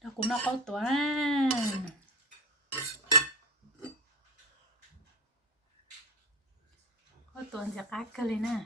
แล้วกูนอกเอาตัวนะเอาตัวจะกัดกันเลยนะ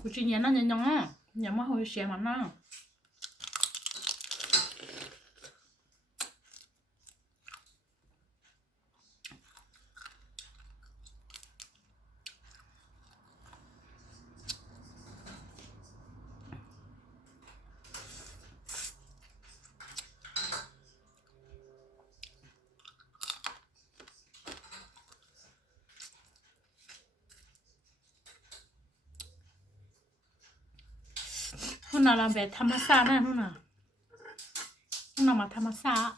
กูจีเนียนั่นยังอ่ะยังไม่เคยเชียร์มันนะทุนอะไรแบบธรรมชาตินะทุนน่ะทุนน่ะมาธรรมชาติ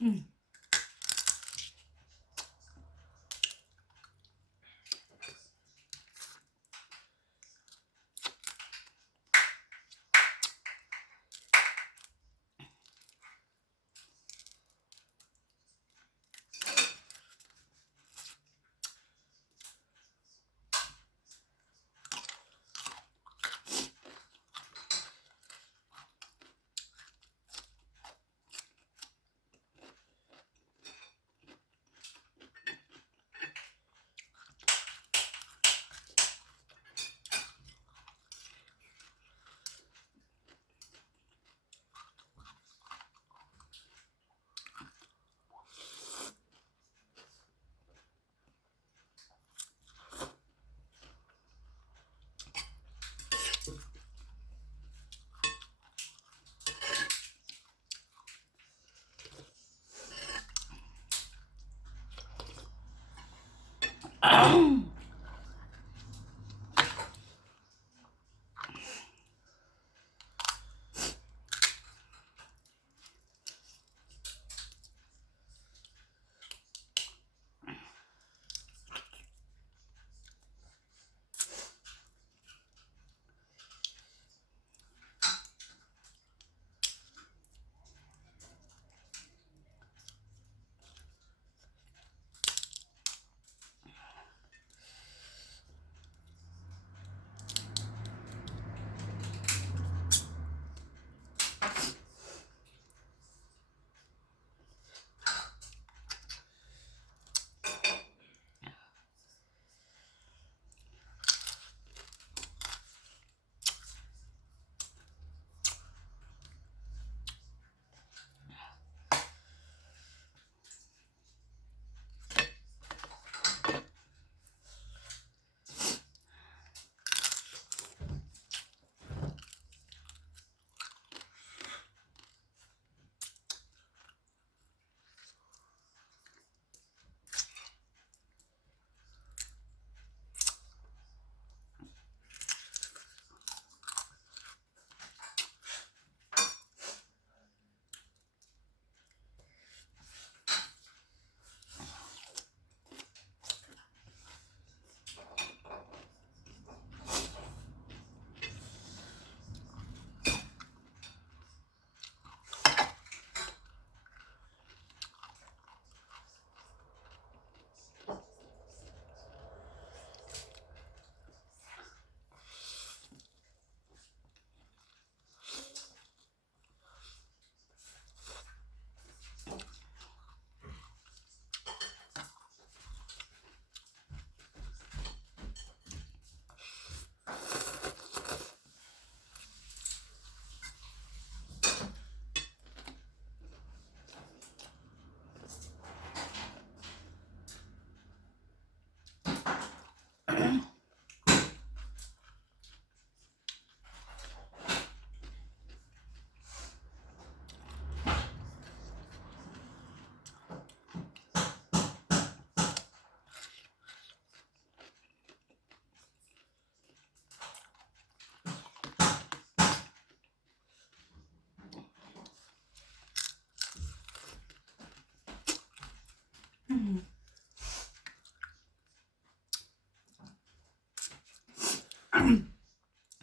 อืมอืม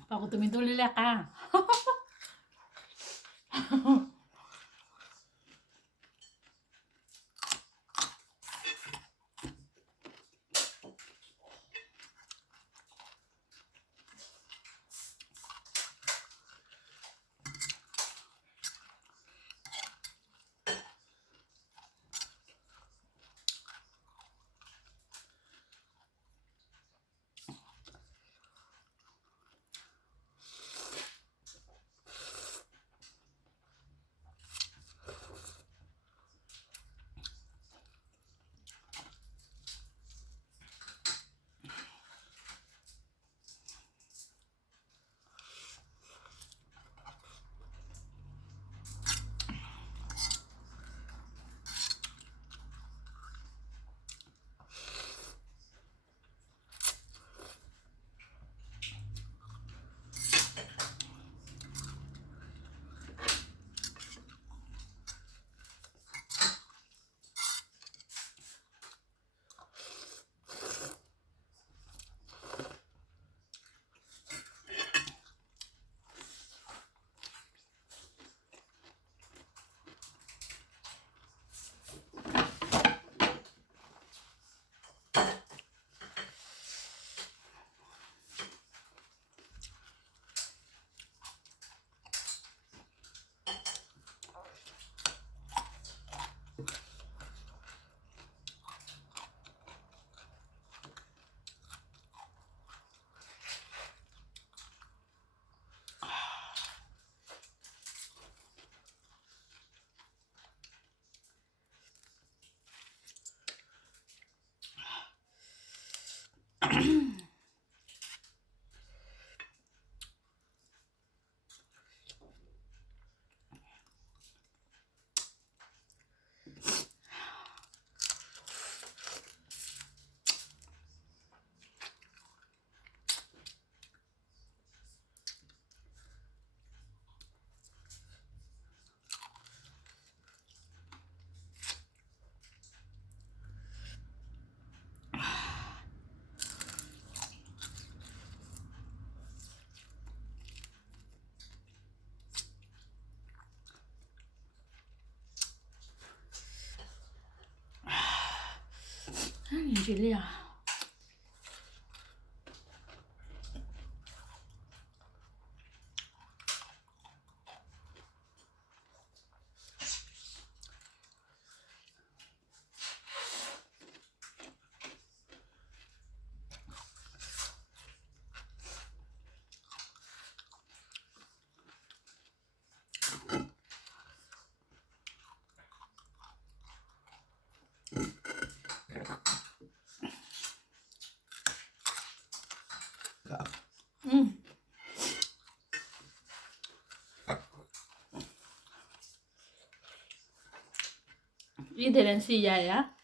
Pak ko tumituloy ka. 你这里啊。Iedereen zie jij, ja?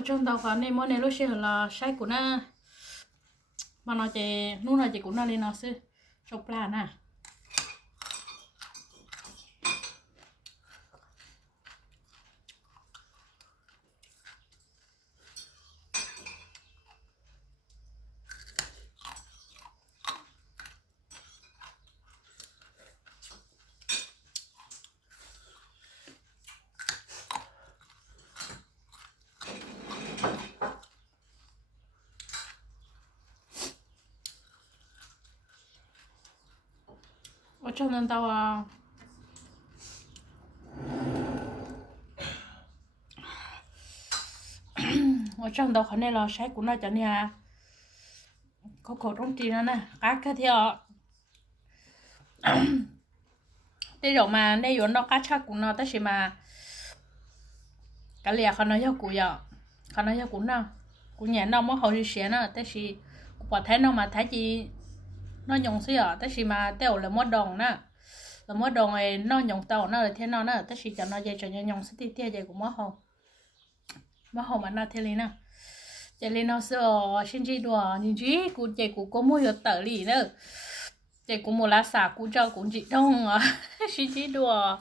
ở trong tàu phán này mỗi ngày lúc xưa là sai của nó mà nó chỉ lúc nào chỉ của nó lên nó sẽ chụp là nè ở trong tàu à ở trong tàu khán này là sai của nó cho nên à có cổ trong trí nó nè cái theo đây rồi mà đây rồi nó cá chắc của nó tất nhiên mà cái lìaเขาnói của giờเขาnói của nó của nhà nó mới hồi xưa nó tất nhiên quả thấy nó mà thấy chị nó nhung xí à tất nhiên mà tao là mất đồng nè là mất đồng này nó nhung tao nó là thế nó tất nhiên cho nó dây cho nó nhung xí tia dây của mất hồ mà nó thế này nè cho nên nó sợ xin chỉ đùa nhìn chỉ của chị của có mua được tờ lì nữa chị của mua lá xả của cho cũng chị đông à xin chỉ đùa